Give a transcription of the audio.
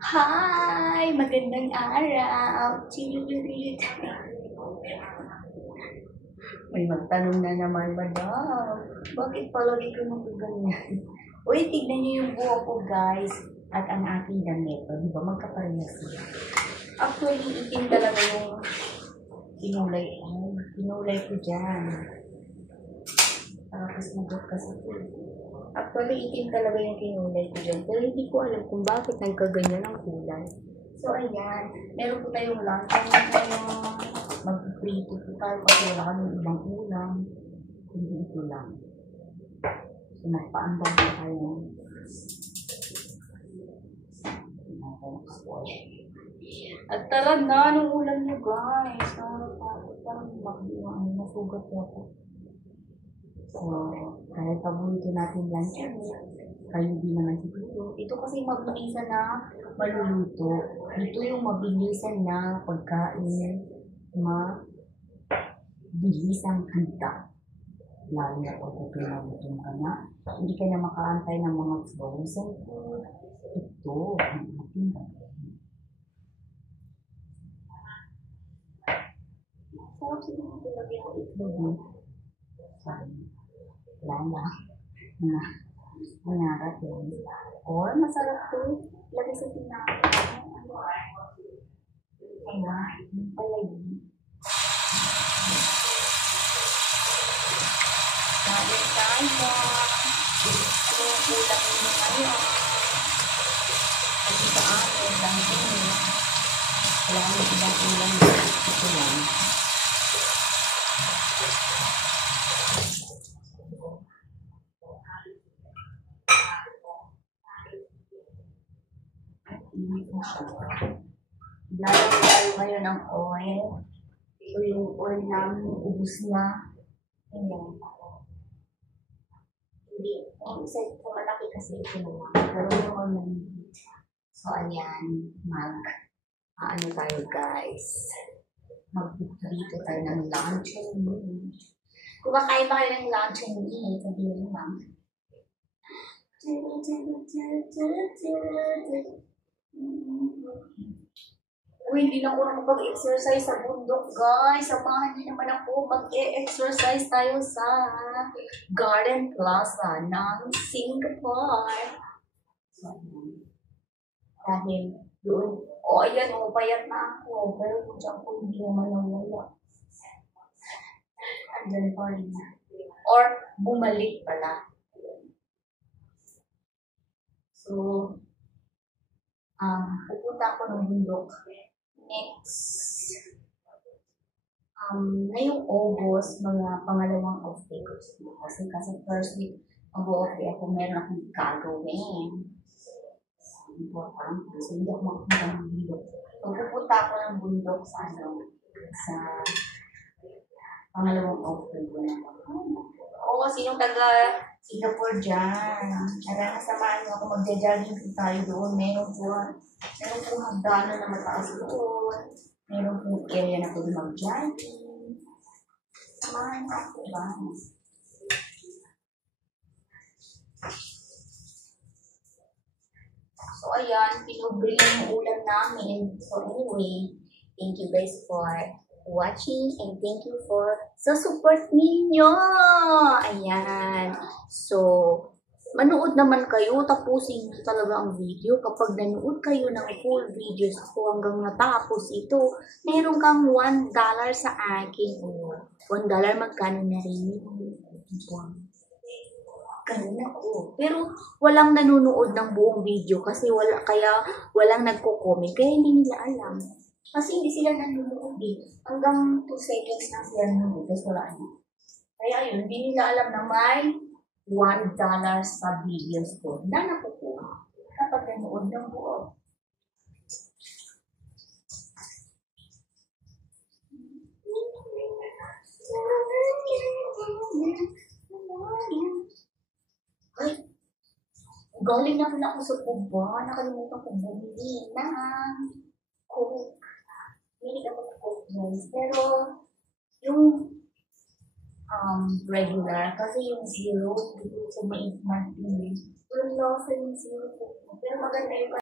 Hi! Magandang araw! Chilit! May magtanong na naman, madam. Bakit palagi ka ganyan? Uy, tignan niyo yung buhok ko, guys. At ang aking damit. Di ba? Magkaparehas sila. Actually, itim talaga yung pinulay ko dyan. Tapos nagot kasi ito. Actually, itim talaga yung kinulay ko dyan. Pero hindi ko alam kung bakit nagkaganyan ang kulay. So, ayan. Meron po tayong lunch. Meron tayong mag-prito po tayo kasi wala kami ibang ulam. Hindi ito lang. So, nagpaandang po tayo. At tara na, anong ulam nyo, guys? Parang masugat po ako. So, kahit paborito natin lunch kayo din naman siguro. Ito kasi mabilisan na maluluto. Ito yung mabilisan na pagkain, mabilisang handa. Lalo na pag pinagutom ka na. Hindi ka na makaantay ng mga frozen food. Ito ang ating gagawin. Sarap siguro talaga yung itlog mo. Lala. Mangarap yun. Or masarap to. Lagi sa tinapay. Ayan. Yung palagi. Kain tayo. Yung ulam nyo ngayon. Kasi sa amin, lang din. Wala kami ibang ulam. Ito lang. Lalagay tayo ngayon ng oil. So yung oil namin, ubus na. Ayan. Hindi. Yung isa ito malaki kasi ito naman. Pero yung oil na hindi. So ayan, ano tayo guys. Mag-dito tayo ng luncheon meat. Kung kakain ba kayo ng luncheon meat, sabihin mo lang. Uy, hindi na ako makapag-exercise sa bundok, guys. Samahan niyo naman ako. Mag-e-exercise tayo sa Garden Plaza ng Singapore. Dahil doon, ayan, payat na ako. Pero kung dyan ko, hindi naman nawala. Andyan pa rin. Or, bumalik pala. So, pupunta ako ng bundok next ngayong August, mga pangalawang off day ko. Kasi first week, mag-off day ako, meron akong gagawin. Important. Kasi hindi ako makapunta ng bundok. So, pupunta ako ng bundok sa pangalawang off day ko na. Oo, sinong taga Singapore dyan? Tara, nasamahan niyo ako, magja-jogging tayo doon. Meron po hagdanan na mataas doon. Meron po area na pwede mag-jogging. Samahan niyo ako, ba? So, ayan, pinubring yung ulam namin. So, anyway, thank you guys for watching and thank you for sa support ninyo. Ayan. So, manood naman kayo, tapusin nyo talaga ang video. Kapag nanood kayo ng full videos ko hanggang natapos ito, meron kang $1 sa akin. $1 magkano na rin yun? Ganun ako. Pero walang nanonood ng buong video kasi walang nagko-comment. Kaya hindi nila alam. Kasi hindi sila nanonood eh. Hanggang 2 seconds na sila nanonood. Tapos wala na. Kaya ayun, hindi nila alam na may $1 sa videos ko na nakukuha kapag nanood ng buo. Ay, galing na pala ako sa Cuba. Nakalimutan ko bumili ng Coke. Hindi ako ng Coke guys. Pero, yung regular, kasi yung zero, dito sa may monthly, walang lasa yung zero. Pero maganda yung